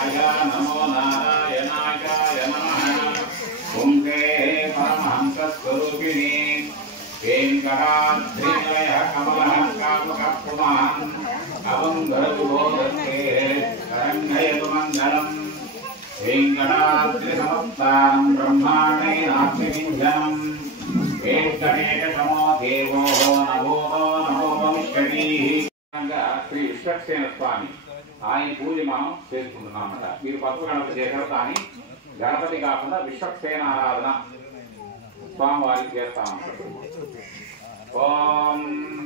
नारायणाय नमो नारायणाय नमः। ओंके परमहंसस्वरूपिणे वेंकटाद्रिनिलयः कमलः कामकः पुमान् अवंधरविभोदस्ते शरण्ययतु मङ्गलम्। वेंकटाद्रिसमस्तानं ब्रह्माण्डे नास्ति किञ्चनम्। वेंकटेशतमो देवो नमो भविष्यति। శ్రీ విశ్వక్సేన స్వామి ఆయన పూజ మనం చేసుకుంటున్నామన్నమాట. మీరు పసుపు గణపతి చేశారు, కానీ గణపతి కాకుండా విశ్వక్సేన ఆరాధన స్వామివారికి చేస్తామన్నమాట. ఓం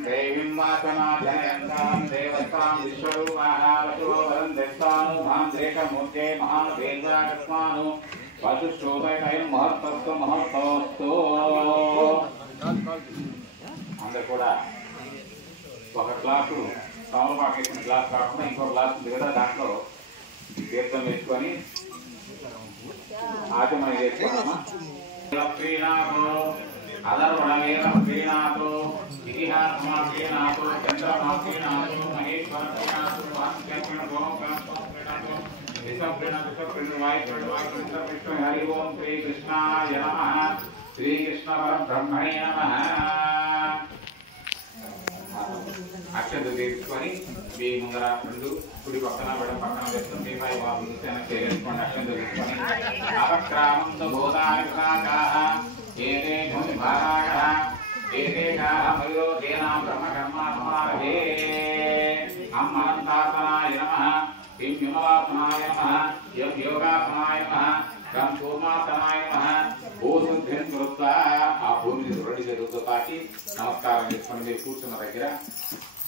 దేవీం వాసనాజనయంతాం దేవతాం విశ్వరూపావశో వరందస్తాను మాంద్రేకమూర్తే మహావేదాకస్మాను వసుశ్రోతయం మహత్తస్తు మహత్తస్తు. అందరు కూడా ఒక గ్లాసు తమలపాకు వేసిన గ్లాస్ కాకుండా ఇంకో గ్లాస్ ఉంది కదా, దాంట్లో తీర్థం వేసుకొని ఆచమనం చేసుకోవాలమ్మా. అదర్వణవేద ప్రీణాతో ఇతిహాసమా ప్రీణాతో చంద్రమా ప్రీణాతో మహేశ్వర ప్రీణాతో వాసుదేవ ప్రీణాతో విశ్వప్రీణ విశ్వప్రీణ వాయుప్రీణ హరి ఓం శ్రీకృష్ణాయ నమః. శ్రీకృష్ణ పరబ్రహ్మణే నమః. అక్షంత తీసుకొని మీ ముందర రెండు కుడి పక్కన వెడం పక్కన వేసుకొని మీ పై బాబు చేరేసుకోండి. అక్షంత తీసుకొని అపక్రామంతో భూతానికాః ఏతే భూమి భాగాః ఏతే కాః మయో తేనాం బ్రహ్మకర్మ సమారభే. అనంతాసనాయ నమః. కిం విమలాసనాయ నమః. యం యోగాసనాయ నమః. కం కూర్మాసనాయ నమః. భూశుద్ధిం కృత్వా ఆ భూమిని రెండు చేతులతో తాకి నమస్కారం చేసుకొని మీరు కూర్చున్న దగ్గర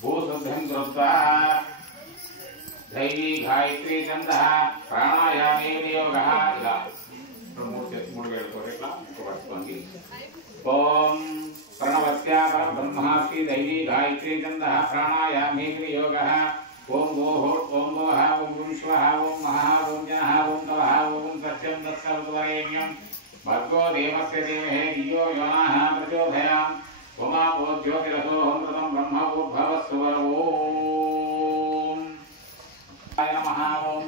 భూశుద్ధిం కృత్వా దైవీ గాయత్రీ ఛందః ప్రాణాయామే నియోగః. ఇలా మూడు వేలు ఇట్లా పట్టుకోండి. ఓం ప్రణవస్యా పరబ్రహ్మాస్మి దైవీ గాయత్రీ ఛందః ప్రాణాయామే నియోగః. ఓం ఓం ఓహ ఓం స్వః ఓం మహః ఓం జనః ఓం తవః ఓం సత్యం తత్సవితుర్వరేణ్యం భర్గో దేవస్య ధీమహి ధియో యో నః ప్రచోదయాత్. ఓమాపో జ్యోతిరసోహం ప్రథమం బ్రహ్మోద్భవస్సు. ఓం నమః. ఓం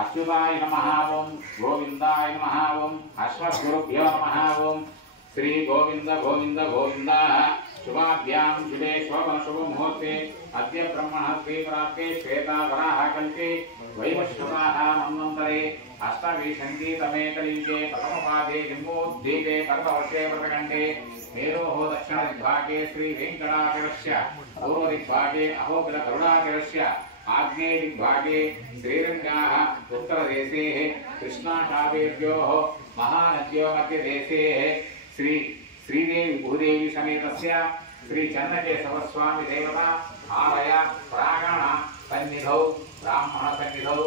అచ్యుతాయ నమః. ఓం గోవిందాయ నమః. ఓం అశ్వగురుభ్యో నమః. ఓం శ్రీ గోవింద గోవింద గోవింద. శుభాభ్యాం శుభే శోభన శుభ ముహూర్తే అద్య బ్రహ్మణ శ్రీప్రాప్తే శ్వేతావరాహ కల్పే వైవశ్వతాః మన్వంతరే అష్టవిశంతితమే కలియుగే ప్రథమపాదే జంబోద్వీపే భరతవర్షే వ్రతకంఠే మేరోః దక్షిణ దిగ్భాగే శ్రీ వెంకటాచలస్య పూర్వ దిగ్భాగే అహోబిల కరుణాచలస్య ఆగ్నేయ దిగ్భాగే శ్రీరంగాః ఉత్తరదేశే కృష్ణాకావేర్యోః మహానద్యో మధ్యదేశే శ్రీ శ్రీదేవి భూదేవి సమేతస్య శ్రీ చెన్నకేశవ స్వామి దేవత ఆలయ ప్రాంగణ సన్నిధౌ బ్రాహ్మణ సన్నిధౌ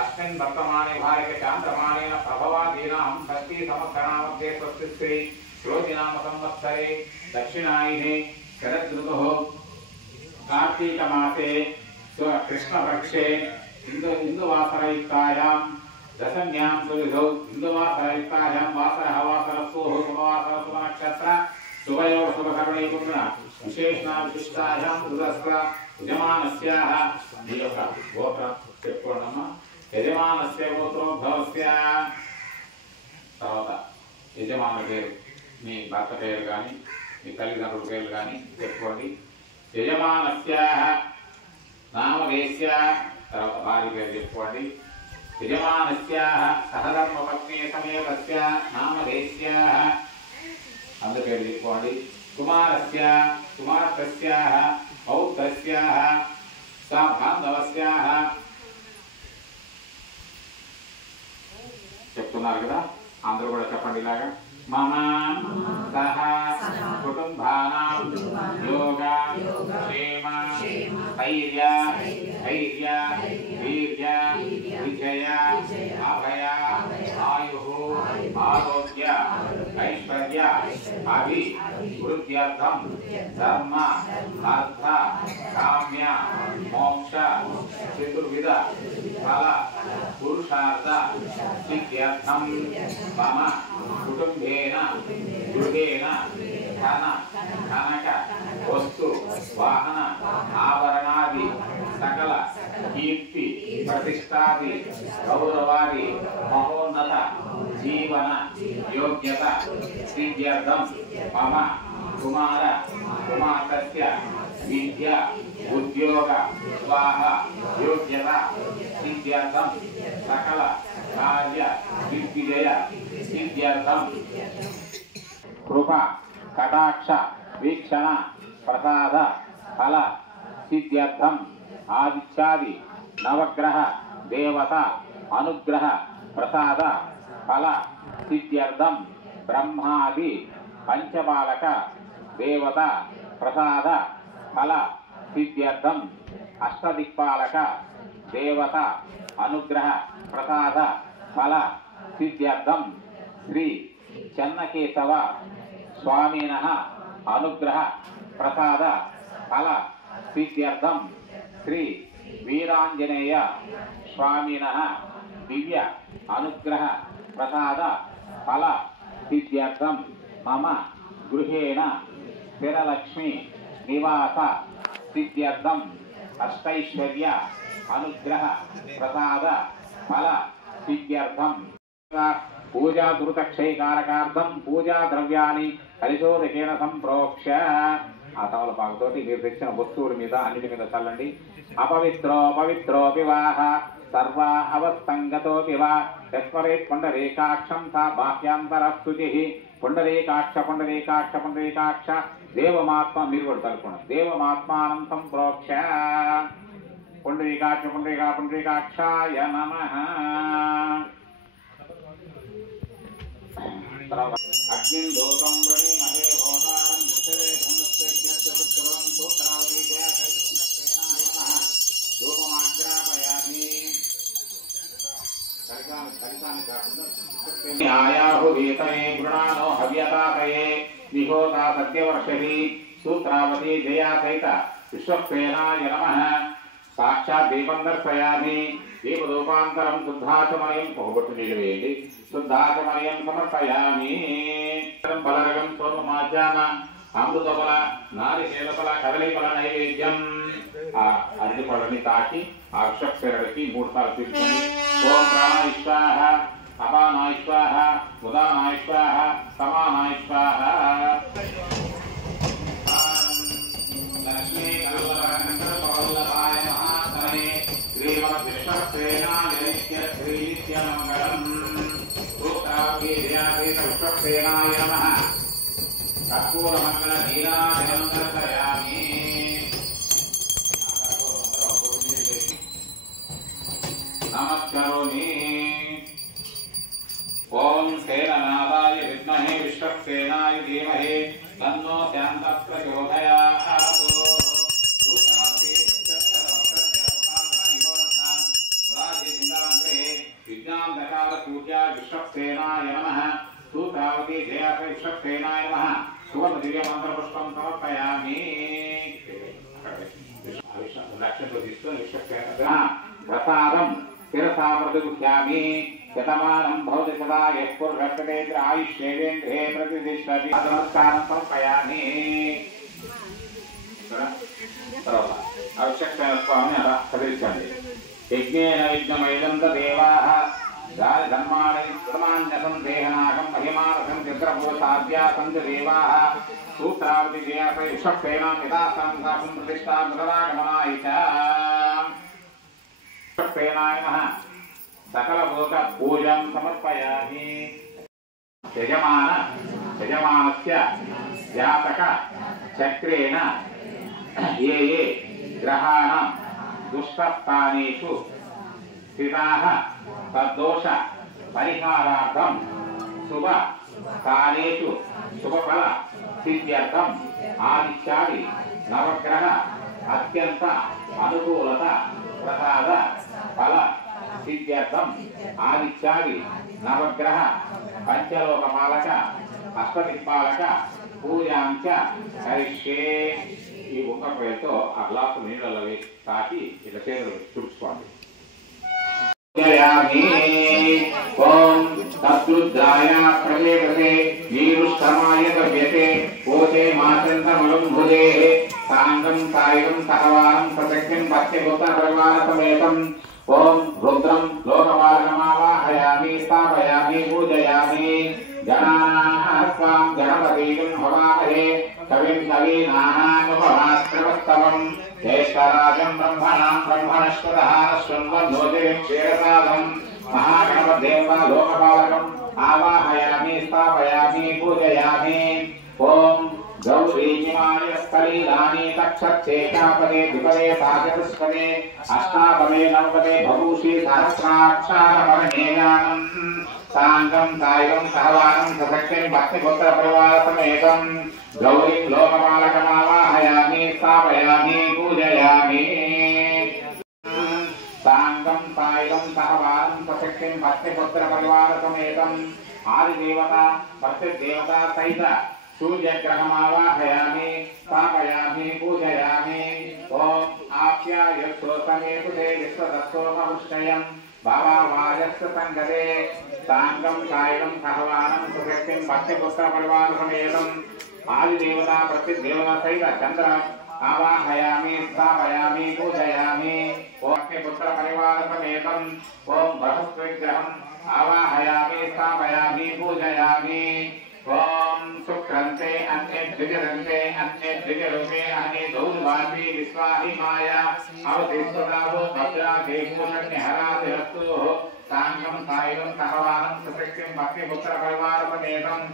అస్మిన్ వర్తమానే భారత చాంద్రమానేన ప్రభవాదీనాం షష్ఠీ సంవత్సరాमध्ये స్వస్తి శ్రీ శ్రోతినామ సంవత్సరే దక్షిణాయనే శరదృతుః కార్తీక మాసే కృష్ణపక్షే ఇందువాసరయుక్తాయాం దశమ్యాం సువిధౌ ఇందువాసరయుక్తాయాం వాసరః వాసరస్సోః శుభవాసర శుభనక్షత్ర శుభయోగ శుభకరణీకున్న విశేషణ విశిష్టాయాం దురస్ర యజమానస్యాః ఈ యొక్క గోత్రం చెప్పుకోండమ్మా. యజమానస్య గోత్రోద్భవస్య. తర్వాత యజమాన పేరు, మీ భర్త పేరు కానీ మీ తల్లిదండ్రుల పేర్లు కానీ చెప్పుకోండి. యజమానస్యాః నామధేస్య. తర్వాత భార్య పేరు చెప్పుకోండి. యజమానస్యాః సహధర్మపత్ని సమేతస్య నామధేస్యాః. అందరి పేరు చెప్పుకోండి. కుమారస్య కుమార్తెస్యాః పౌత్రస్యాః సా బాంధవస్యాః. చెప్తున్నారు కదా, అందరూ కూడా చెప్పండి ఇలాగా. మమ సహ కుటుంబానాం యోగ క్షేమ ధైర్య ధైర్య వీర్య విజయ అభయ ఆయుః ఆరోగ్య ఐశ్వర్య అభి వృద్ధ్యర్థం ధర్మ అర్థ కామ్య మోక్ష చతుర్విధ ఫల పురుషార్థ సిద్ధ్యర్థం మమ కుటుంబేన గృహేణ ధన కనక వస్తు వాహన ఆభరణాది సకల కీర్తి प्रतिष्ठादि गौरवादि महोन्नत जीवन योग्यता सिद्ध्यर्थं मम कुमार कुमारस्य विद्या उद्योग स्वाहा योग्यता सिद्ध्यर्थं सकल कार्य दिग्विजय सिद्ध्यर्थं कृपा कटाक्ष वीक्षण प्रसाद फल सिद्ध्यर्थं आदित्यादि नवग्रह देवता अनुग्रह प्रसाद फल सिद्ध्यर्थं ब्रह्मादि पंचपालक देवता प्रसाद फल सिद्ध्यर्थं अष्टदिक्पालक देवता अनुग्रह प्रसाद फल सिद्ध्यर्थं श्री चन्नकेशव स्वामिनः अनुग्रह प्रसाद फल सिद्ध्यर्थं श्री वीरांजनेय स्वामिनः दिव्य अनुग्रह प्रसाद फल सिद्ध्यर्थं मम गृहेण स्थिरलक्ष्मी निवास सिद्ध्यर्थं अष्टैश्वर्य अनुग्रह प्रसाद फल सिद्ध्यर्थं पूजा दुर्तक्षयकारकार्थं पूजा द्रव्यानि कलिशोदकेन संप्रोक्ष्य ఆ తమలపాకుతోటి మీరు తెచ్చిన వస్తువుల మీద అన్నిటి మీద చల్లండి. అపవిత్రో పవిత్రోపి వాహ సర్వ అవస్థంగతోపి వా యస్మరేత్ పుండరీకాక్షం సా బాహ్యాంతరస్తుతి పుండరీకాక్ష పుండరీకాక్ష పుండరీకాక్ష దేవమాత్మ మీరు కూడా తలుపుకోండి. దేవమాత్మానం సంప్రోక్ష పుండరీకాక్ష పుండరీకా పుండరీకాక్షాయ నమః. అగ్నిం దోతం వృణీమహే హోతారం దృశ్యతే బ్రహ్మస్యజ్ఞస్య పుత్రం సూత్రావిద్యాయ ధూపమాగ్రాపయామి. కలికాని కాకుండా ఆయాహు వీతయే గృణానో హవ్యతాపయే విహోతా సత్యవర్షతి సూత్రావతి జయా సహిత విశ్వక్సేనాయ నమః. సాక్షాత్ దీపం దర్శయామి. దీపదూపాంతరం శుద్ధాచమయం పొగబొట్టు నీళ్ళు వేయండి. శుద్ధాచమయం సమర్పయామి. బలరగం సోమమాచాన అమృతఫల నారికేళఫల కదలీఫల నైవేద్యం. ఆ అరటి పళ్ళని తాకి ఆ విశ్వక్సేనుడికి 3 సార్లు తీసుకొని ఓం ప్రాణాయ స్వాహ అపానాయ స్వాహ ఉదానాయ స్వాహ సమానాయ స్వాహ. లక్ష్మీ కల్పవల్లభాయ మహాత్మనే శ్రీమద్విశ్వక్సేనాయ శ్రీనిత్యమంగళం. సూత్రావతి జయాసహిత విశ్వక్సేనాయ నమః. కర్పూరమంగళ నీరాజనం దర్శయామి. నమస్కరోమి. ఓం సేననాదాయ విద్మహే విశ్వక్సేనాయ ధీమహి తన్నో శాంతః ప్రచోదయాత్. విశ్వక్సేనాయ నమః. సూత్రావతి జయాస విశ్వక్సేనాయ నమః. సువర్ణ దివ్య మంత్రపుష్పం సమర్పయామి. లక్ష్యంతో తీసుకొని విశ్వక్సేన ప్రసాదం శిరసా ప్రతిగృహ్యామి. శతమానం భవతి సదా యః పురుషస్తేంద్ర ఆయుష్యేంద్రే ప్రతిష్ఠతి. నమస్కారం సమర్పయామి. తర్వాత విశ్వక్సేన స్వామిని అలా కదిలించండి. యజ్ఞేన యజ్ఞమైదంత దేవాః దాని ధర్మాణి ధర్మాన్యసందేహనాకం మహిమానసం చిత్రభూతాద్యాసం చ దేవాః. సూత్రావతి జయాస విశ్వక్సేనాం యథాస్థాం సాకం ప్రతిష్ఠాం గమనాయ చ. విశ్వక్సేనాయ నమః. సకలభూత పూజం సమర్పయామి. యజమానస్య జాతక చక్రేణ ఏ ఏ గ్రహాణం దుష్టస్థానేషు స్థితాః తద్దోష పరిహారార్థం శుభ కాలేషు శుభఫల సిద్ధ్యర్థం ఆదిత్యాది నవగ్రహ అత్యంత అనుకూలత ప్రసాద ఫల సిద్ధ్యర్థం ఆదిత్యాది నవగ్రహ పంచలోకపాలక అష్టదిక్పాలక పూజాంచ కరిష్యే. ఈ ఒక్క పేరుతో ఆ గ్లాసు నీళ్ళలో వేసి తాకి ఇట్లా చేతులు తుడుచుకోండి. ఓం తద్రుద్రాయ ప్రజేపతే వీరుష్టమాయ ద్రవ్యతే ఓతే మాచంతమలం భుజే సాంగం కాయకం సహవానం ప్రసక్తిం భక్తిభూత పరివార సమేతం. ओम रुद्रं लोकपालकमावाहयामि स्थापयामि पूजयामि गणानां गणपतिं हवामहे कविं कवीनामुपमाश्रवस्तवं ज्येष्ठराजं ब्रह्मणां ब्रह्मणस्पतः शृण्वन्नोतिं क्षीरसागं महागणपतिदेवता लोकपालकम् आवाहयामि स्थापयामि पूजयामि ओम गौरीमाय स्थलीलानि तक्षच्छेकापदे द्विपदे सागरस्पदे अष्टापदे नवपदे भभूषि सहस्राक्षारमणेयानं साङ्गं सायं सहवानं सशक्तिं भक्तिपुत्रपरिवारसमेतं गौरीं लोकपालकमावाहयामि स्थापयामि पूजयामि साङ्गं सायं सहवानं सशक्तिं भक्तिपुत्रपरिवारसमेतं आदिदेवता प्रतिदेवता सहित सूर्यग्रहमावाहयामि स्थापयामि पूजयामि ओम आप्यायस्वसमेतुते विश्वदत्तोमवृष्टयं भावावायस्य संगते साङ्गं सायं सहवानं सुशक्तिं भक्तिपुत्रपरिवारसमेतम् आदिदेवता प्रतिदेवता सहित चन्द्र आवाहयामि स्थापयामि पूजयामि ओम भक्तिपुत्रपरिवारसमेतम् ओम बृहस्पतिग्रहम् आवाहयामि स्थापयामि पूजयामि ओम शुक्रन्ते अन्ये द्विजरन्ते अन्ये द्विजरूपे अन्ये दौर्वापी विश्वाहि माया अवतिष्ठतावो भद्राधे भूषण्यहरातिरस्तुः साङ्गं सायं सहवानं सशक्तिं भक्तिपुत्रपरिवारसमेतम्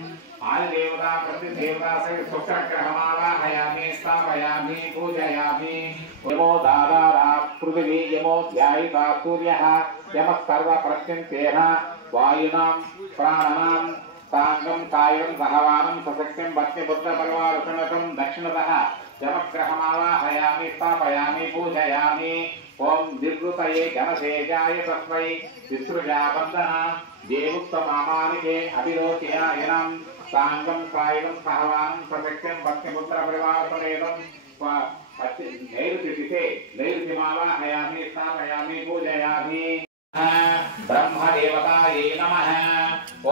आदिदेवता प्रतिदेवता सहित शुक्रग्रहमावाहयामि स्थापयामि पूजयामि यमो दारारा पृथिवी यमो ध्यायिता सूर्यः यमः सर्वप्रत्यन्तेन वायुनां प्राणानां साङ्गं सायं सहवानं सशक्तिं भक्तिपुत्रपरिवारसमेतं दक्षिणतः यमग्रहमावाहयामि स्थापयामि पूजयामि ओम निर्वृतये जनसेजाय तस्मै विसृजाबन्धना देवुत्तमामानिके अभिलोकयायनं साङ्गं सायं सहवानं सशक्तिं भक्तिपुत्रपरिवारसमेतं नैऋतिदिशे नैऋतिमावाहयामि स्थापयामि पूजयामि ब्रह्मदेवतायै नमः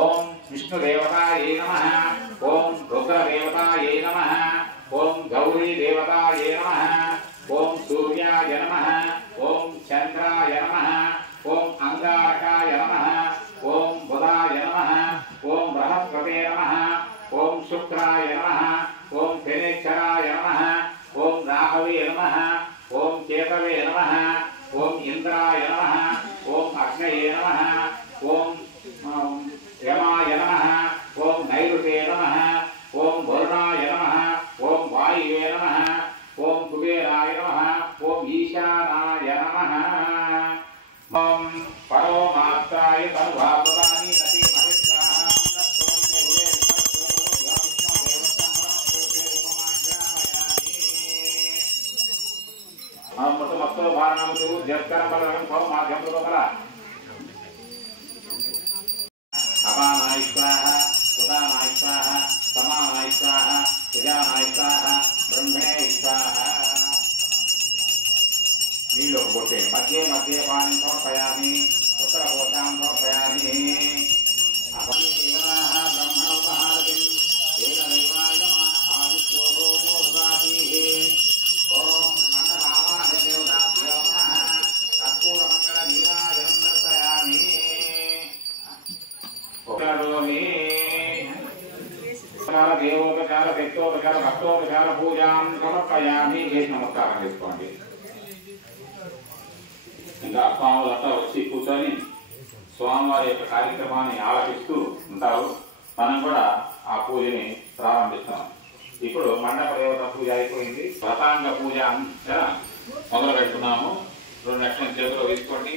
ओम विष्णुदेवतायै नमः ओम रुद्रदेवतायै नमः ओम गौरीदेवतायै नमः ओम सूर्याय नमः ओम चन्द्राय नमः ओम अंगारकाय नमः ओम बुधाय नमः ओम बृहस्पते नमः ओम शुक्राय नमः ओम शनिश्चराय नमः ओम राहवे नमः ओम केतवे नमः ओम इंद्राय नमः ओम अग्नये नमः ओम यमाय नमः ओम नैऋते नमः ओम वरुणाय नमः ओम वायुवे नमः ओम कुबेराय नमः ओम ईशानाय नमः ओम परोमात्राय तनुभावतानि नति महिष्याः नस्तोन्ते हुवे मतो भारणमतु जस्करं बलरं भव माध्यं प्रबला अपानाय स्वाहा सुदानाय स्वाहा समानाय स्वाहा प्रजानाय स्वाहा ब्रह्मणे स्वाहा नीलो बोटे मध्ये मध्ये पानीं समर्पयामि उत्तरहोतां समर्पयामि अपनी इवाः ब्रह्म उपहारतिं येन नैवायमानः आदित्यो भोजो ददातिः ओम अन्नभावाय देवताभ्यो नमः कर्पूरमङ्गलनीराजनं दर्शयामि देवोपचार भक्तोपचार भक्तोपचार पूजां समर्पयामि नमस्कार చేసుకోండి ఇంకా స్వాములంతా వచ్చి కూర్చొని స్వామివారి యొక్క కార్యక్రమాన్ని ఆలపిస్తూ ఉంటారు. మనం కూడా ఆ పూజని ప్రారంభిస్తాం. ఇప్పుడు మండప దేవత పూజ అయిపోయింది. వ్రతాంగ పూజ మొదలు పెడుతున్నాము. 2 లక్షల చేతులు వేసుకోండి.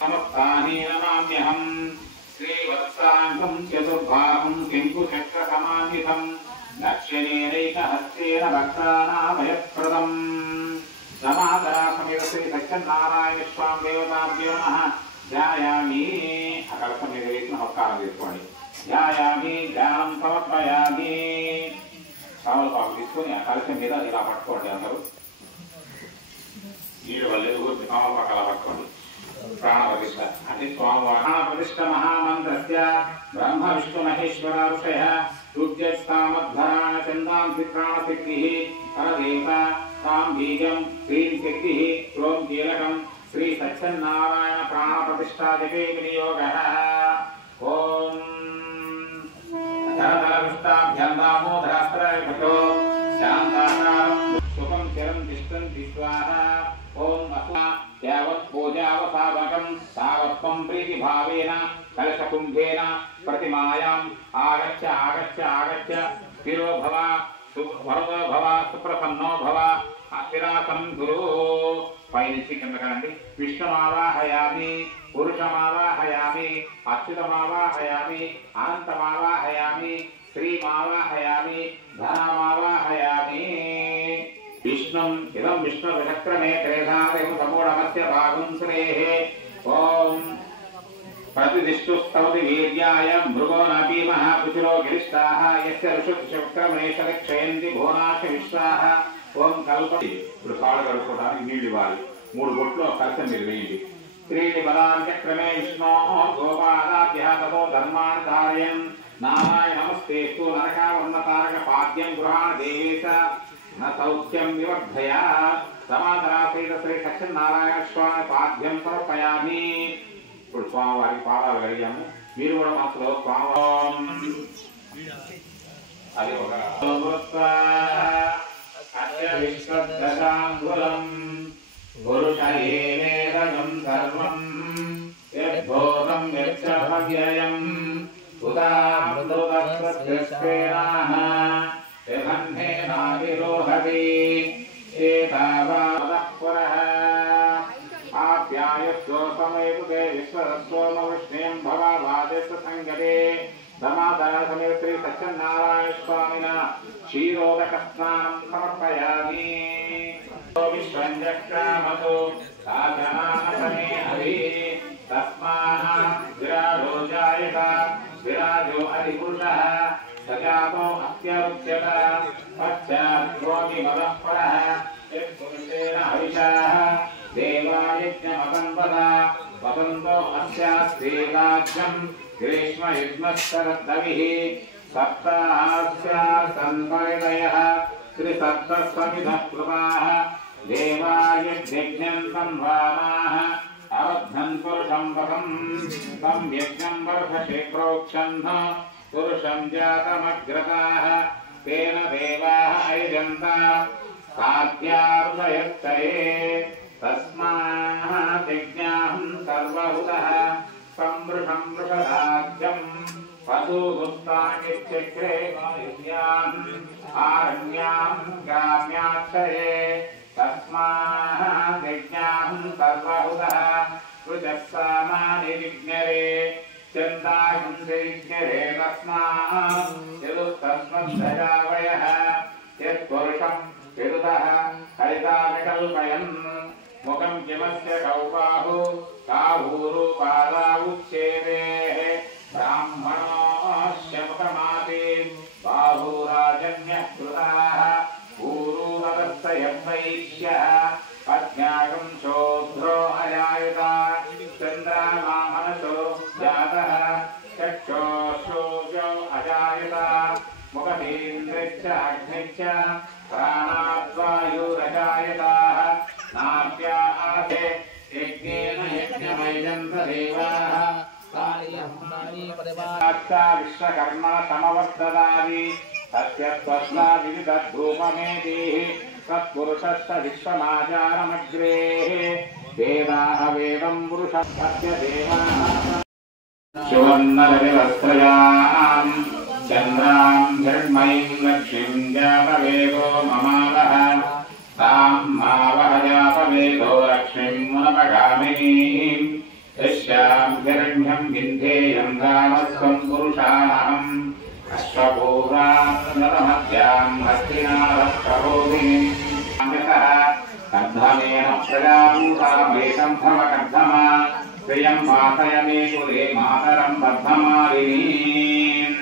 సమస్తాని నమామ్యహం श्रीवत्साङ्गं चतुर्बाहुं किङ्कुचक्रसमान्वितं दक्षिणेनैकहस्तेन भक्तानाभयप्रदं समादरासमेत श्री सत्यनारायण स्वामी देवताभ्यो नमः ध्यायामि अकलशं మీద వేసి నమస్కారం చేసుకోండి. ध्यायामि ध्यानं समर्पयामि తమలపాకు తీసుకొని ఆ కలశం మీద ఇలా పట్టుకోండి. అందరూ నీళ్ళు వల్లే తమలపాకు అలా పట్టుకోండి. प्राणप्रतिष्ठा अति स्वामप्रतिष्ठ महामन्त्रस्य ब्रह्म विष्णु महेश्वर ऋषयः सूर्यस्तामध्वराण चन्दां त्रिप्राणशक्तिः परदेवता तां बीजं क्लीं शक्तिः क्रों कीलकं శ్రీ సత్యనారాయణ ప్రాణ ప్రతిష్టా జపే వినియోగః. ఓం ధరధరవిష్టాభ్యాం దామోదరాస్త్రవిభతో శాంతాకారం సుఖం చిరం తిష్టంతి స్వాహా. ఓం అస్మా యావత్ పూజావసావకం తావత్వం ప్రీతిభావేన కలశకుంభేన ప్రతిమాయాం ఆగచ్చ ఆగచ్చ ఆగచ్చ స్థిరో భవ వరదో భవ సుప్రసన్నో భవ అస్థిరాసనం గురు. పైనుంచి కిందకనండి. విష్ణుమావాహయామి, పురుషమావాహయామి, అచ్యుతమావాహయామి, అనంతమావాహయామి, శ్రీమావాహయామి, ధనమావాహయామి. విష్ణుం ఇదం విష్ణు విచక్రమే త్రేధారేమ సమూఢమస్య భాగం శ్రేః. ఓం प्रतिदिष्टुस्तवति वीर्याय भृगो नापीमः कुचिरो गिरिष्टाः यस्य ऋषुचक्रमणेशः क्षयन्ति भुवनाश विश्वाः. ఓం కల్పతి. ఇప్పుడు కాళ్ళు కడుక్కోవడానికి నీళ్ళు ఇవ్వాలి. 3 బొట్లు కలశం మీద వేయండి. త్రీణి బలాంచక్రమే విష్ణో గోపాదాభ్యः తతో ధర్మాన్ ధారయన్ నారాయణ నమస్తేస్తు నరకావర్ణతారక పాద్యం గృహాణ దేవేశ న సౌఖ్యం వివర్ధయ. సమాధరాసైత శ్రీ సత్యనారాయణ స్వామి పాద్యం సమర్పయామి. ఇప్పుడు స్వామివారికి పాదాలు కడిగాము. మీరు కూడా మనసులో స్వామి అది ఒక అత్యవిశ్వదశాంగులం పురుషయేనేదం సర్వం యద్భోగం యచ్చభవ్యయం ఉదామృతవస్త్రస్వేనాః యధన్నేనావిరోహతి ఏతావాదః పురః. ఆప్యాయస్వోసమేతుతే విశ్వరస్వోమవృష్ణేం భవావాదస్య సంగతే. సమాధానసమేత శ్రీ సత్యనారాయణ స్వామిన క్షీరోదక స్నానం సమర్పయామి. విశ్వంజక్రామతో సాధనాసనే హరి తస్మాః విరాజో జాయత విరాజో అధిపురుషః సజాతో అత్యరుచ్యత పశ్చాద్రోమి మదఃపరః యత్పురుషేణ హవిషాః దేవాయజ్ఞమతంవద వసంతో అస్యాస్తే రాజ్యం గ్రీష్మయుగ్మశరద్దవిః సప్తాస్యాసన్పరిదయః త్రిసప్తస్వవిధః కృపాః దేవాయజ్ఞం సంవానాః అవధ్నన్ పురుషం వసం తం యజ్ఞం వర్షే ప్రోక్షన్న పురుషం జాతమగ్రతాః తేన దేవాః అయజంత సాధ్యారుషయత్తయే. తస్మాత్ యజ్ఞాహం సర్వహుతః సంవృషం వృషరాజ్యం వధూగుప్తానిచక్రే వాయుజ్ఞాన్ ఆరణ్యాం గ్రామ్యాక్షయే. తస్మాత్ యజ్ఞాహం సర్వహుతః వృజస్సామాని విజ్ఞరే చందాయం విజ్ఞరే. తస్మాత్ యదుస్తస్మద్ధయావయః యత్పురుషం విదుతః హరితావికల్పయన్ ముఖం కిమస్య కౌబాహు కాహూరు పాదావుచ్ఛేదేః బ్రాహ్మణోస్య ముఖమాసే బాహూరాజన్యః కృతాః ఊరూరదస్య యద్వైశ్యః అజ్ఞాగం శోధ్రో అజాయత చంద్రమా మనసో జాతః చక్షోశ్రోజో అజాయత ముఖేంద్రశ్చ అగ్నిశ్చ ప్రాణాద్వాయురజాయతాః నాభ్యా ఆసే యజ్ఞేన యజ్ఞమయజంత దేవాః విశ్వకర్మణ సమవర్తదాది తస్య స్వస్తా వివిధూపమేదేః సత్పురుషస్య విశ్వమాచారమగ్రేః వేదాః వేదం పురుషం తస్య దేవాః సువర్ణరవివస్త్రయాం చంద్రాం హిరణ్మయీం లక్ష్మీం జాతవేదో మమావహ తాం మావహ జాతవేదో లక్ష్మీం మునపగామినీం యస్యాం హిరణ్యం వింధేయం రామస్వం పురుషాణం అశ్వపూర్వాం నతమధ్యాం హస్తినారప్రబోధినీం కర్ధమేన ప్రజాం సామేషం భవకర్ధమా శ్రియం మాతయమే కులే మాతరం బద్ధమాలినీం.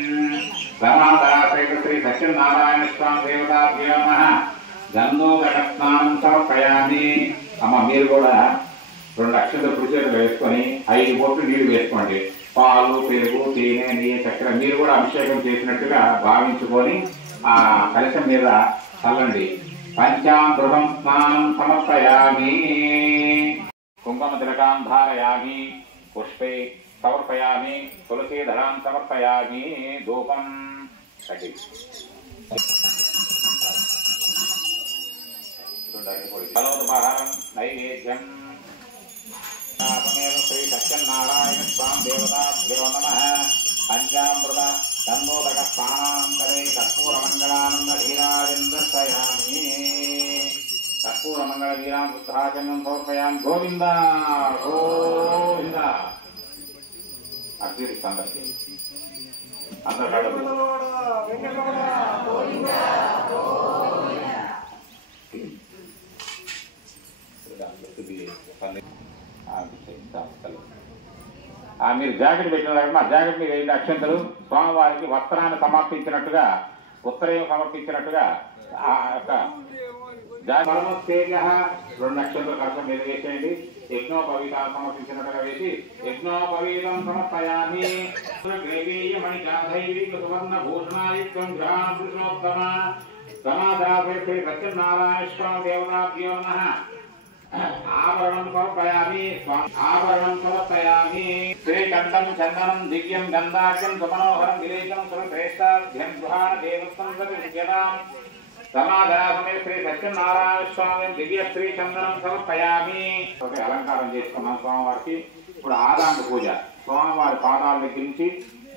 సమాధాన శ్రీ సత్యనారాయణ స్వామి దేవతాభ్యో నమః. గంధోదక స్నానం సమర్పయామి. అమ్మ మీరు కూడా 2 అక్షతలు పురుషులు వేసుకొని 5 బొట్లు నీళ్లు వేసుకోండి. పాలు, పెరుగు, తేనె, నెయ్యి, చక్కెర మీరు కూడా అభిషేకం చేసినట్టుగా భావించుకొని ఆ కలశం మీద చల్లండి. పంచామృతం స్నానం సమర్పయామి. कुंकुमतिलकां धारयामि पुष्पे समर्पयामि तुलसीदलां समर्पयामि धूपं फलोपहारं नैवेद्यं श्री सत्यनारायण स्वामी देवताभ्यो नमः पंचामृत तन्मोदक स्थानान्तरे कर्पूरमङ्गलानन्दधीराजं दर्शयामि कर्पूरमङ्गलधीरां पुत्राजनं समर्पयामि गोविन्द गोविन्द अर्जुन संदर्शे अंदर మీరు జాకెట్ పెట్టిన జాకెట్ మీద 5 అక్షంతలు స్వామివారికి వస్త్రాన్ని సమర్పించినట్టుగా ఉత్తరయం సమర్పించినట్టుగా ఆ యొక్క జాకెట్ 2 అక్షంతలు కలసం మీద వేసేయండి. యజ్ఞోపవీతం సమర్పించినట్టుగా వేసి యజ్ఞోపవీతం సమర్పయామి సువర్ణ భూషణాయుక్తం గ్రహాంతమ సమాధాన శ్రీ సత్యనారాయణ స్వామి దేవతాభ్యో నమః ఆభరణం సమర్పయామి ఆభరణం సమర్పయామి శ్రీకంఠం చందనం దివ్యం గంధాఖ్యం సుమనోహరం విలేశం సురేష్టాధ్యం గృహాణ దేవత్వం విద్యతాం సమాధానమే శ్రీ సత్యనారాయణ స్వామి దివ్య శ్రీ చందనం సమర్పయామి. అలంకారం చేసుకున్నాం స్వామివారికి. ఇప్పుడు ఆదాన పూజ స్వామివారి పాదాల దగ్గర నుంచి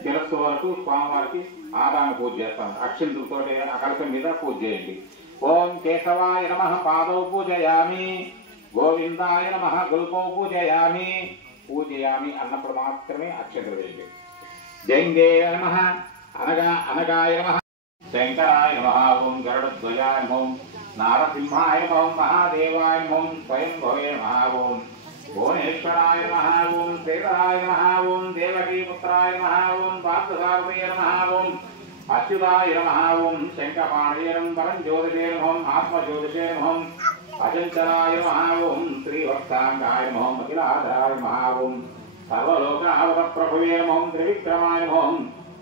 శిరస్సు వరకు స్వామివారికి ఆదాన పూజ చేస్తాం. అక్షింతులతో ఆ కలశం మీద పూజ చేయండి. ఓం కేశవాయ నమః పాదౌ పూజయామి గోవిందాయ నమః గుల్పౌ పూజయామి. పూజయామి అన్నప్పుడు మాత్రమే అక్షంతలు వేయండి. జంగే నమః అనగాయ నమః శంకరాయ నమః ఓం గరుడధ్వజాయ నమః నారసింహాయ నమః మహాదేవాయ నమః స్వయంభవే నమః ఓం భువనేశ్వరాయ నమః ఓం శ్రీధరాయ నమః ఓం దేవకీపుత్రాయ నమః ఓం పార్థసారథయ నమః ఓం అచ్యుతాయ నమః ఓం శంఖపాణయే నమః పరంజ్యోతిషే నమః ఆత్మజ్యోతిషే నమః అజంచరాయ నమః ఓం శ్రీవత్సాంగాయ నమః అఖిలాధారాయ నమః ఓం సర్వలోకావతప్రభవే నమః త్రివిక్రమాయ నమః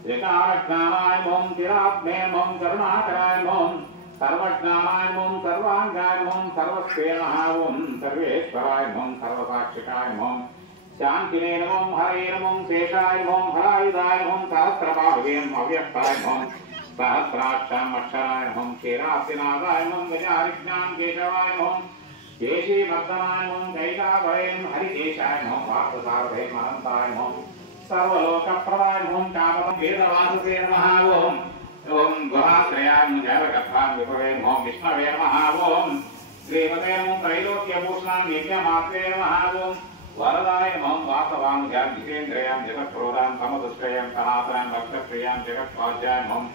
త్రికారజ్ఞానాయ నమః చిరాత్మే నమః కరుణాకరాయ నమః సర్వజ్ఞానాయ నమః సర్వాంగాయ నమః సర్వస్వే నమః ఓం సర్వేశ్వరాయ నమః సర్వసాక్షికాయ నమః శాంతినే నమః హరే నమః శేషాయ నమః హరాయుధాయ నమః సహస్రబాహువే నమః అవ్యక్తాయ నమః సహస్రాక్షాం అక్షరాయ నమః క్షీరాబ్దినాథాయ నమః గజారిజ్ఞాం కేశవాయ నమః కేశీవర్ధనాయ నమః కైలాభవే నమః హరికేశాయ నమః పార్థసారథే అనంతాయ నమః సర్వలోకప్రదాయ నమః కామదం వేదవాసుదే నమః ఓం ఓం గుహాశ్రయాం జలగర్భాం విభవే నమః విష్ణవే నమః ఓం శ్రీమతే నమః త్రైలోక్యభూషణాం యజ్ఞమాత్రే నమః ఓం వరదాయ నమః వాసవాం జితేంద్రియాం జగత్ప్రోదాం సమదుష్టయాం సనాతనాం భక్తప్రియాం జగత్వాజ్యాయ నమః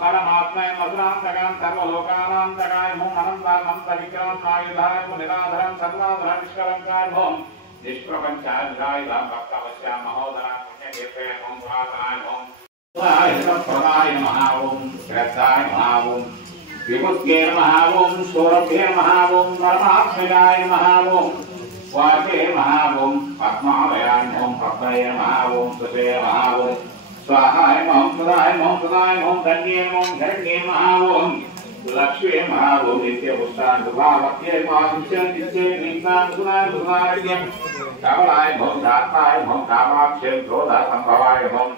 పరమాత్మాయ మధురాంతకాం సర్వలోకానాంతకాయ నమః అనంతానంత విక్రమాయుధాయ నిరాధరం సర్వాధరం నిష్కలంకాయ నమః నిష్ప్రపంచాయుధాయుధాం భక్తవశ్యాం మహోదరాం పుణ్యకీర్తయ నమః పురాతనాయ నమః ప్రదాయ నమః ఓం శ్రద్ధాయ నమః ఓం విముక్తే నమః ఓం సౌరభ్యే నమః ఓం పరమాత్మయాయ నమః ఓం వాచే నమః ఓం పద్మాలయాయ నమః పద్మయే నమః ఓం సుతే నమః ఓం స్వాహాయ నమః సదాయ నమః సదాయ నమః ధన్యే నమః ధరణ్యే నమః ఓం లక్ష్మీ నమః ఓం నిత్యపుష్టాన్ సుభావత్యే మాంచం నిత్యే నిత్యాం సునాయ సునార్యం కమలాయ నమః దాతాయ నమః కామాక్షే క్రోధ సంభవాయ నమః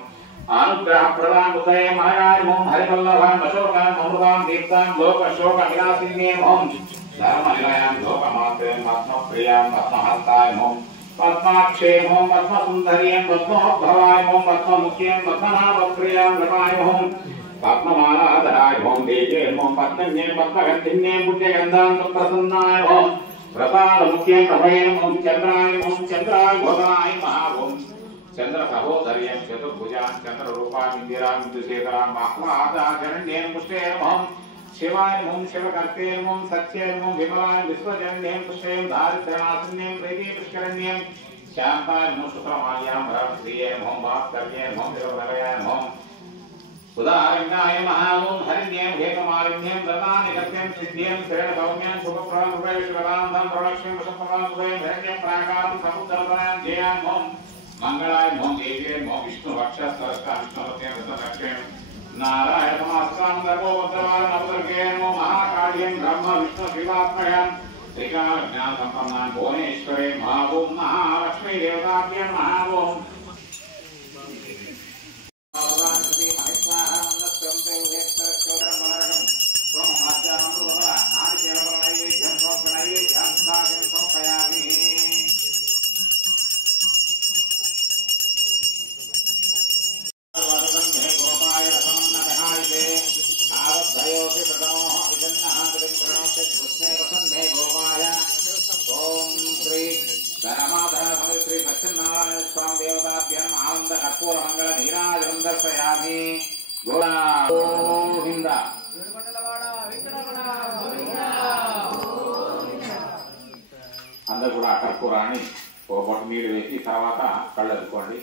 అనుగ్రహ ప్రదాన ఉదయ మహారాయ నమః హరివల్లభాం అశోకాం అమృతాం దీప్తాం లోక శోక వినాశిన్యే నమః ధర్మనిలయాం లోకమాత్రే పద్మప్రియాం పద్మహస్తాయ నమః పద్మాక్షే నమః పద్మసుందర్యం పద్మోద్భవాయ నమః పద్మముఖ్యం పద్మనాభప్రియాం నమాయ నమః పద్మమాలాధరాయ నమః దేజే నమః పద్మన్యే పద్మగంధిన్యే పుణ్యగంధాం ప్రసన్నాయ నమః ప్రసాదముఖ్యం ప్రభే నమః చంద్రాయ నమః చంద్రాయ భోగనాయ నమః ఓం చంద్ర సహోదర్యం చతుర్భుజాం చంద్ర రూపాం ఇందిరాం దుశేఖరాం ఆహ్లాదాచరణ్యేన పుష్టే నమః శివాయ నమః శివకర్తే నమః సత్యే నమః విమలాయ విశ్వజన్యం పుష్పేం దారిద్ర్యనాశిన్యం ప్రీతి పుష్కరణ్యం శాంతాయ నమః శుక్రమాల్యాం వరప్రియ నమః భాస్కర్యే నమః దేవరయాయ నమః సుధారంగాయ నమః ఓం హరిణ్యం హేతమాలిన్యం దదానికత్యం సిద్ధ్యం శ్రేణ సౌమ్యం శుభప్రదం ఉపేశ్వరాంతం ప్రలక్ష్మీం వశప్రదాం సుభయం హిరణ్యం ప్రాకారం సముద్రతనయం జయాన్ నమః మంగళాయ నమః దేవ్యే నమః విష్ణు వక్షస్థలస్థ విష్ణువత్యం రతలక్ష్మీం నారాయణ సమాస్కాం గర్భోద్రవారం అవతర్గే నమో మహాకాళ్యం బ్రహ్మ విష్ణు శివాత్మయం శ్రీకాళ జ్ఞాన సంపన్న భువనేశ్వరే మహాభూం మహాలక్ష్మీ దేవతాభ్యం మహాభూం అందరూ కూడా కర్పూరాన్ని ఒక బొట్టు నీళ్ళు వేసి తర్వాత కళ్ళదుకోండి.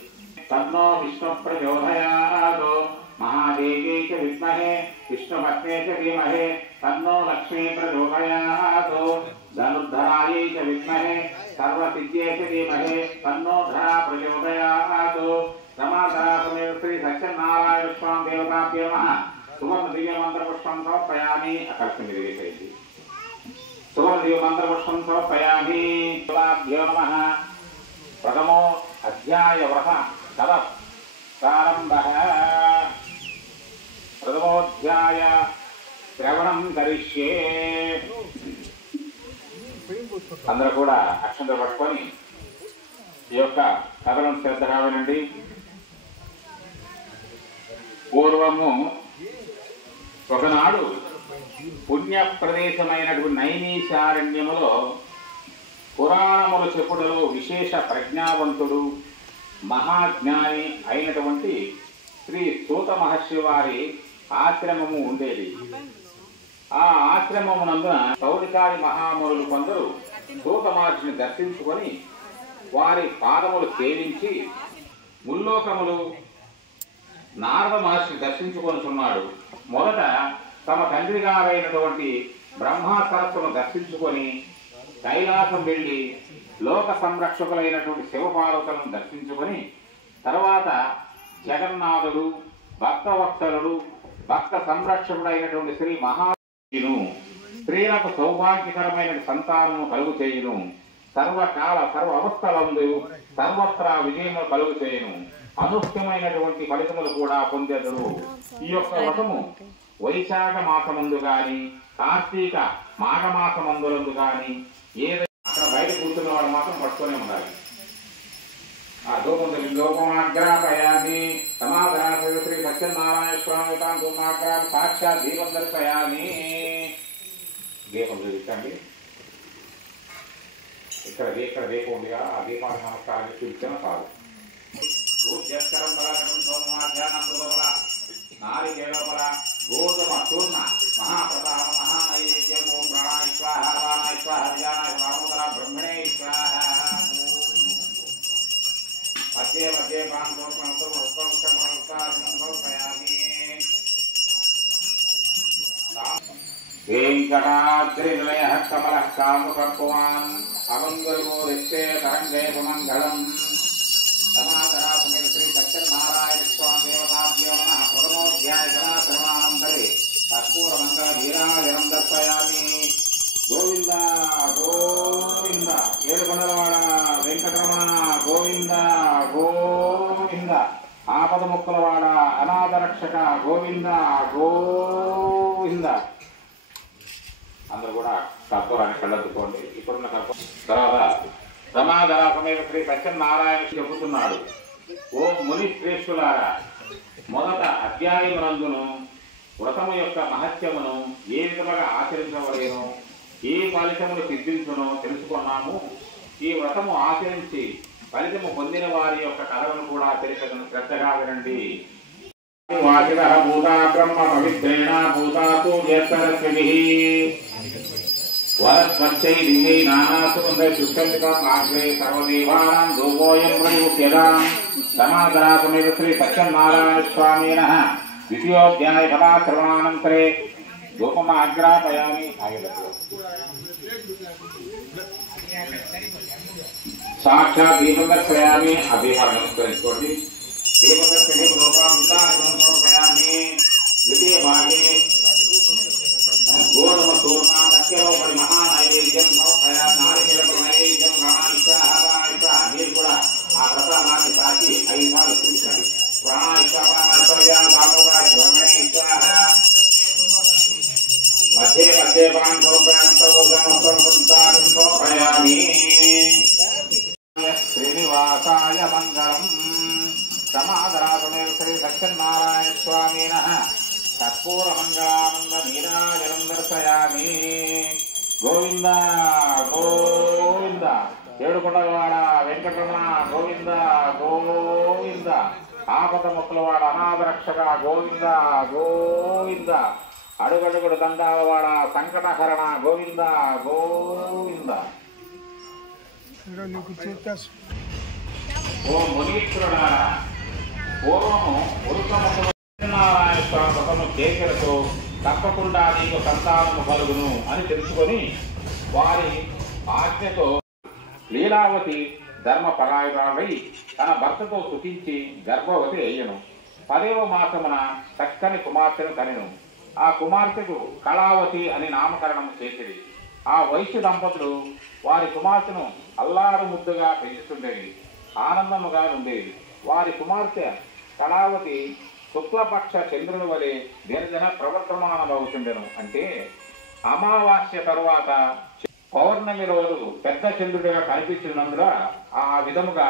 తన్నో విష్ణు ప్రచోదయాత్ మహాదేవీ చ విద్మహే విష్ణుపత్నే చ ధీమహి తన్నో లక్ష్మీ ప్రచోదయాత్ ధనుర్ధరాయై చ విద్మహే సర్వసిద్ధ్యై చ ధీమహి తన్నో ధరా ప్రచోదయాత్ రమాధరా శ్రీ సత్యనారాయణ స్వామి దేవతాభ్యో నమః. సువర్ణ దివ్య మంత్ర పుష్పం సమర్పయామి. అక్కడ మీరు వేసేయండి. సువర్ణ దివ్య మంత్ర పుష్పం సమర్పయామి. దేవతాభ్యో నమః. ప్రథమో అధ్యాయ వ్రత కథ ప్రారంభః. ప్రథమోధ్యాయ శ్రవణం కరిష్యే. అందరూ కూడా అక్షంతలు పట్టుకొని ఈ యొక్క కథలను శ్రద్ధగా వినండి. పూర్వము ఒకనాడు పుణ్య ప్రదేశమైనటువంటి నైమిషారణ్యములో పురాణములు చెప్పుటలో విశేష ప్రజ్ఞావంతుడు మహాజ్ఞాని అయినటువంటి శ్రీ సూత మహర్షి వారి ఆశ్రమము ఉండేది. ఆ ఆశ్రమమునందున సౌరికారి మహామునులు కొందరు సూత మహర్షిని దర్శించుకొని వారి పాదములు సేవించి ముల్లోకములు నారద మహర్షిని దర్శించుకొనుచున్నాడు. మొదట తమ తండ్రి గారైనటువంటి బ్రహ్మా సరస్సును దర్శించుకొని కైలాసం వెళ్లి లోక సంరక్షకులైనటువంటి శివపార్వతులను దర్శించుకొని తర్వాత జగన్నాథుడు భక్తవత్సలుడు భక్త సంరక్షకుడైనటువంటి శ్రీ మహావిష్ణువును స్త్రీలకు సౌభాగ్యకరమైన సంతానము కలుగు చేయును. సర్వకాల సర్వ అవస్థలందు సర్వత్రా విజయము కలుగు చేయును. అనూహ్యమైనటువంటి ఫలితములు కూడా పొందెదరు. ఈ యొక్క వ్రతము వైశాఖ మాసమందు గాని కార్తీక మాఘమాసమందులందు గాని ఏదైనా అక్కడ బయట కూర్చున్న వాళ్ళు మాత్రం పట్టుకునే ఉండాలి. ఆ దూపమాగ్రాపయామి సమాధాన శ్రీ సత్యనారాయణ స్వామి తాంమాగ్రాం సాక్షాత్ దీపం దర్శయామి. దీపం చూపించండి. ఇక్కడ దీపం ఉందిగా ఆ దీపాన్ని నమస్కారం చూపించిన కాదు. భూజ్యస్కరం బల నారికేళోపల గోధుమ చూర్ణ మహాప్రతాప మహానైవేద్యం ఓం ప్రాణాయ స్వాహ వానాయ స్వాహ ధ్యానాయ వామోదర బ్రహ్మణే స్వాహ. మధ్య మధ్య సమర్పయామి. వెంకటాద్రినిలయ కమల కామకర్పవాన్ అవంగో రిష్టే తరంగే సుమంగళం. సమాధరా శ్రీ సత్యనారాయణ స్వామి దేవతాభ్యో నమః. ప్రథమోధ్యాయ శ్రవణానంతరే కర్పూర మంగళ వీరాజనం దర్శయామి. గోవింద గోవింద ఏడుకొండలవాడ వెంకటరమణ గోవింద గోవింద. ఆపద ముక్కులవాడ అనాథ రక్షక గోవింద గోవింద. అందరూ కూడా కర్పూరాన్ని కళ్ళద్దుకోండి. ఇప్పుడున్న కర్పూరం తర్వాత సమాధరా సమేత శ్రీ సత్యనారాయణ చెబుతున్నాడు. ఓ ముని శ్రేష్ఠులారా, మొదట అధ్యాయమునందును వ్రతము యొక్క మహత్యమును ఏ విధముగా ఆచరించవలేను ఏ ఫలితమును సిద్ధించునో తెలుసుకున్నాము. ఈ వ్రతము ఆచరించి ఫలితము పొందిన వారి యొక్క కథలను కూడా తెలిపను. శ్రద్ధగా వినండి. వాచిరః భూతా బ్రహ్మ పవిత్రేణ భూతాతు జ్యేష్ఠరశ్మిభిః వరస్వచ్చై దివై నానాసుగంధై సుగంధికం ఆగ్రే సర్వదేవానాం ధూపోయం ప్రయుక్త్యతాం. సమాధరా సమేత శ్రీ సత్యనారాయణ స్వామినః. ద్వితీయోధ్యాయ కథా శ్రవణానంతరే ధూపమాగ్రాపయామి. సాక్షాత్ దీపం దర్శయామి. ఆ దీపాన్ని నమస్కరించుకోండి. దీపం దర్శనే సమర్పయామి. ద్వితీయ భాగే గోధుమ చూర్ణ సత్యలోపరి మహానైవేద్యం సమర్పయామి. సత్యనారాయణ స్వామిన కర్పూర మంగళానంద నీరాజనం దర్శయామి. గోవింద గోవింద ఏడుకొండలవాడ వెంకటరమణ గోవింద గోవింద. ఆపద ముక్కులవాడ అనాథ రక్షక గోవింద గోవింద. అడుగడుగుడు దండాలవాడ సంకటహరణ గోవింద గోవింద. ఓ మునీశ్వరుడా, పూర్వము సత్యనారాయణ స్వామి వ్రతము చేకలతో తప్పకుండా నీకు సంతానము కలుగును అని తెలుసుకొని వారి ఆజ్ఞతో లీలావతి ధర్మపరాయణుడై తన భర్తతో సుఖించి గర్భవతి అయ్యను. 10వ మాసమున చక్కని కుమార్తెను కనెను. ఆ కుమార్తెకు కళావతి అని నామకరణం చేసిరి. ఆ వైశ్య దంపతులు వారి కుమార్తెను అల్లారు ముద్దుగా పెంచుతుండేది, ఆనందముగా ఉండేది. వారి కుమార్తె కళావతి శుక్లపక్ష చంద్రుని వలె దినదిన ప్రవర్తమానమవుతుండెను. అంటే అమావాస్య తరువాత పౌర్ణమి రోజు పెద్ద చంద్రుడిగా కనిపించినందున ఆ విధముగా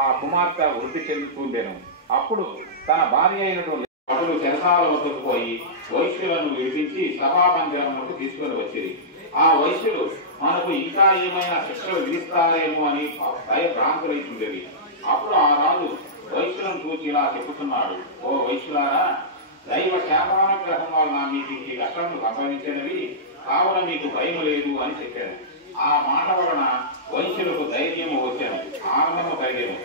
ఆ కుమార్తె వృద్ధి చెందుతుండెను. అప్పుడు తన భార్య అయినటువంటి అతడు చెరసాల వద్దకు పోయి వైశ్యులను విడిపించి సభామందిరములకు తీసుకుని వచ్చింది. ఆ వైశ్యులు మనకు ఇంకా ఏమైనా శిక్షలు విధిస్తారేమో అని భయభ్రాంతులైతుండేది. అప్పుడు ఆ రాజు వైశ్యులను చూసి ఇలా చెప్పుతున్నాడు, ఓ వైశ్యులారా, దైవ శాపానుగ్రహం వలన మీకు ఈ కష్టములు సంభవించినవి, కావున మీకు భయం లేదు అని చెప్పాను. ఆ మాట వలన వైశ్యులకు ధైర్యము వచ్చాను, ఆనందము కలిగాను.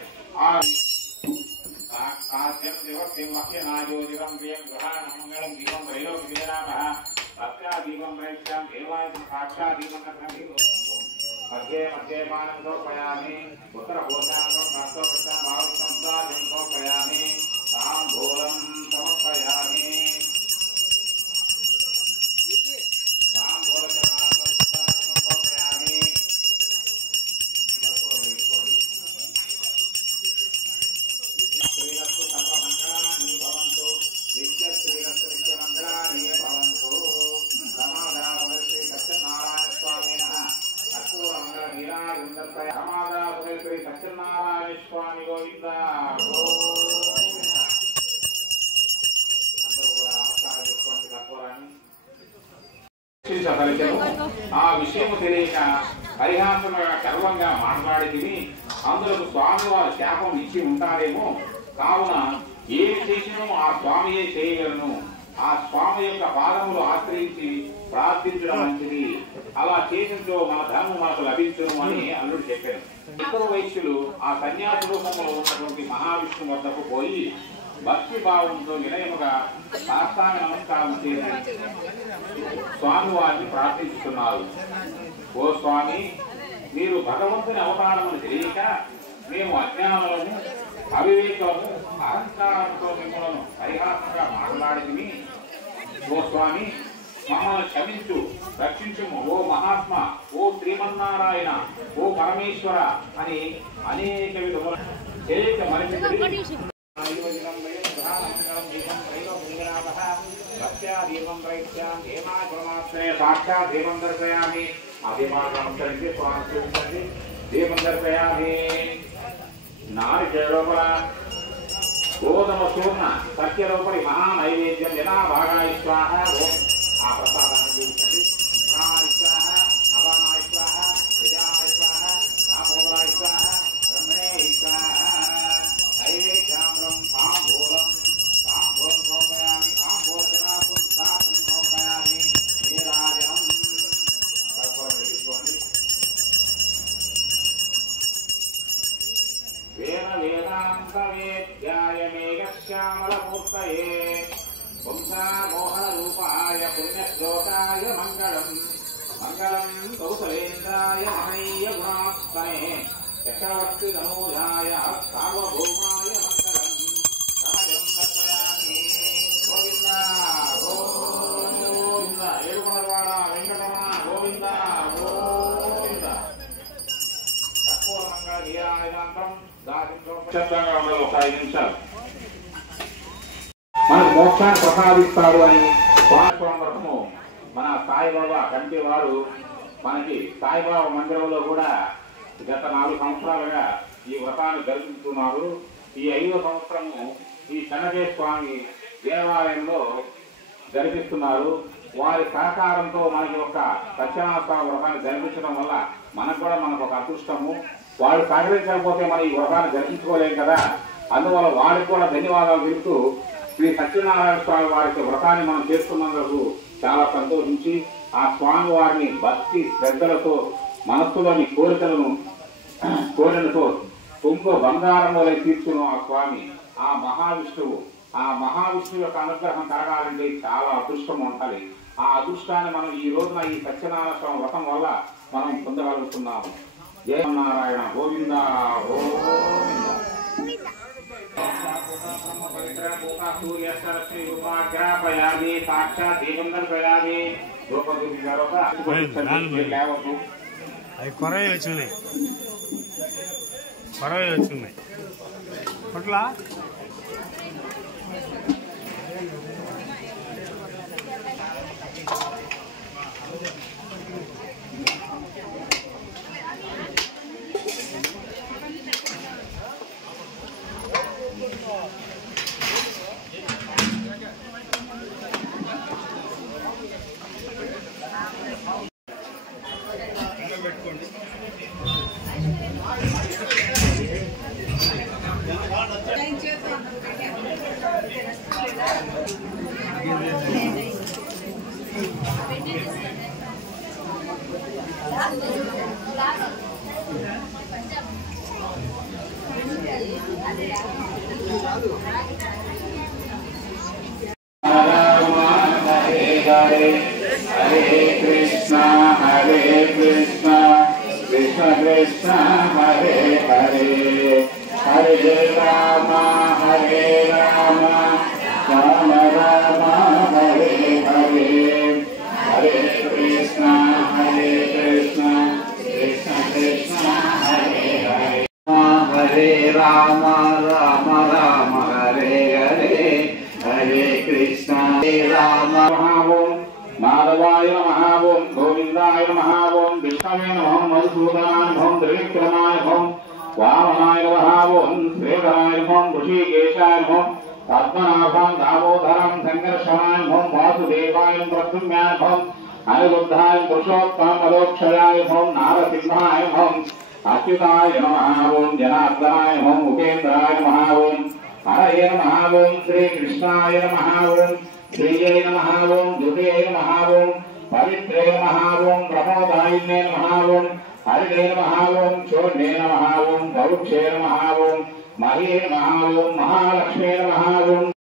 మధ్య మధ్యమానం సమర్పయామి. ఉత్తర భూతాంగం సమర్పయామి. తాంబూలం సమర్పయామి. సత్యనారాయణ స్వామి గోవింద గోవింద. అందరూ కూడా నమస్కారం చేసుకోండి. కర్పూరాన్ని ఆ విషయము తెలియక పరిహాసంగా గర్వంగా మాట్లాడి అందులో స్వామి వారి శాపం ఇచ్చి ఉంటారేమో, కావున ఏమి చేసినో ఆ స్వామియే చేయగలను. ఆ స్వామి యొక్క పాదములు ఆశ్రయించి ప్రార్థించడం మంచిది. అలా చేసినతో మన ధర్మం మనకు లభించును అని అల్లుడు చెప్పారు. ఇద్దరు వైశ్యులు ఆ సన్యాసి రూపంలో ఉన్నటువంటి మహావిష్ణు వద్దకు పోయి భక్తి భావంతో వినయముగా సాష్టాంగ నమస్కారం చేసి స్వామి వారిని ప్రార్థిస్తున్నారు. ఓ స్వామి, మీరు భగవంతుని అవతారమును తెలియక మేము అజ్ఞానులము, అవివేకులము, అహంకారంతో మిమ్మల్ని పరిహాసంగా మాట్లాడితిమి. ఓ స్వామి, మమ్మల్ని క్షమించు, రక్షించుము. ఓ మహాత్మ, ఓ శ్రీమన్నారాయణ, ఓ పరమేశ్వర అని అనేక విధముల చేత మరిచి సాక్షాత్ దీపం దర్శయామి. ఆ దీపాలంకరించి స్వామి చూపించండి. దీపం దర్శయామి. నారికేళోపల గోధుమ చూర్ణ సత్యరూపరి మహా నైవేద్యం జనా భాగాయ స్వాహ. ఆ ప్రసాదాన్ని చూపించండి. ప్రాణాయ స్వాహ, అపానాయ స్వాహ, విజయాయ స్వాహ, రామోదరాయ స్వాహ, బ్రహ్మణే స్వాహ. నైవేద్యామృతం తాంబూలం తాంబూలం సమర్పయామి. తాంబూలజనాసం దాసం సమర్పయామి. నీరాజనం కర్పూరం వెలిగించుకోండి. వేద వేదాంత వేద్యాయ మేఘశ్యామలమూర్తయే పుంసామోహన రూపాయ పుణ్యశ్లోకాయ మంగళం. మంగళం కౌసలేంద్రాయ మహనీయ గుణాత్మనే చక్రవర్తి ధనూజాయ సార్వభౌమాయ మంగళం. రాజం దర్శయామి. గోవింద గోవింద. ఏడుకొండలవాడ వెంకటరమణ గోవింద గోవింద. కర్పూర మంగళ నీరాజనాంతం దాసింతో ఒక 5 నిమిషాలు మనకు మోక్షాన్ని ప్రసాదిస్తాడు అని స్వామి మన సాయిబాబా కంటి వారు మనకి సాయిబాబా మందిరంలో కూడా గత 4 సంవత్సరాలుగా ఈ వ్రతాన్ని జరిపిస్తున్నారు. ఈ 5వ సంవత్సరము ఈ చెన్నకేశ్వర స్వామి దేవాలయంలో జరిపిస్తున్నారు. వారి సహకారంతో మనకి ఒక సత్యనారాయణ స్వామి వ్రతాన్ని జరిపించడం వల్ల మనకు ఒక అదృష్టము. వాళ్ళు సహకరించకపోతే మనం ఈ వ్రతాన్ని జరిపించుకోలేం కదా. అందువల్ల వారికి కూడా ధన్యవాదాలు తెలుపుతూ శ్రీ సత్యనారాయణ స్వామి వారికి వ్రతాన్ని మనం చేసుకున్నందుకు చాలా సంతోషించి ఆ స్వామి వారిని భక్తి శ్రద్ధలతో మనస్సులోని కోరికలతో కుంకు బంగారంలో తీర్చును ఆ స్వామి ఆ మహావిష్ణువు. ఆ మహావిష్ణువు యొక్క అనుగ్రహం కలగాలంటే చాలా అదృష్టం ఉండాలి. ఆ అదృష్టాన్ని మనం ఈ రోజున ఈ సత్యనారాయణ స్వామి వ్రతం వల్ల మనం పొందగలుగుతున్నాము. జయ నారాయణ గోవింద గోవింద. అవి కొరవి వచ్చినాయి అట్లా పెట్టుకోండి. हरे कृष्णा कृष्ण कृष्ण हरे हरे हरे राम राम राम हरे हरे हरे कृष्ण कृष्ण कृष्ण हरे हरे हरे राम राम हरे हरे हरे कृष्ण राम माधवाय नमः ओं गोविंदाय नमः ओं विष्णवे नमः मधुसूदनाय नमः त्रिविक्रमाय नमः वामनाय नमः ओं श्रीधराय नमः ऋषिकेशाय नमः पद्मनाभाय दामोदराय संकर्षणाय नमः वासुदेवाय प्रद्युम्नाय नमः अनिरुद्धाय पुरुषोत्तम मदोक्षयाय नमः नारसिंहाय नमः अच्युताय नमः ओं जनार्दनाय नमः उपेन्द्राय नमः ओं हरये नमः ओं श्रीकृष्णाय नमः ओं श्रीये नमः ओं दुते नमः ओं पवित्रे नमः ओं प्रमोदायिने नमः ओं हरिणे नमः ओं चोर्णे नमः ओं गौक्षे नमः ओं महे नमः ओं महालक्ष्मे नमः ओं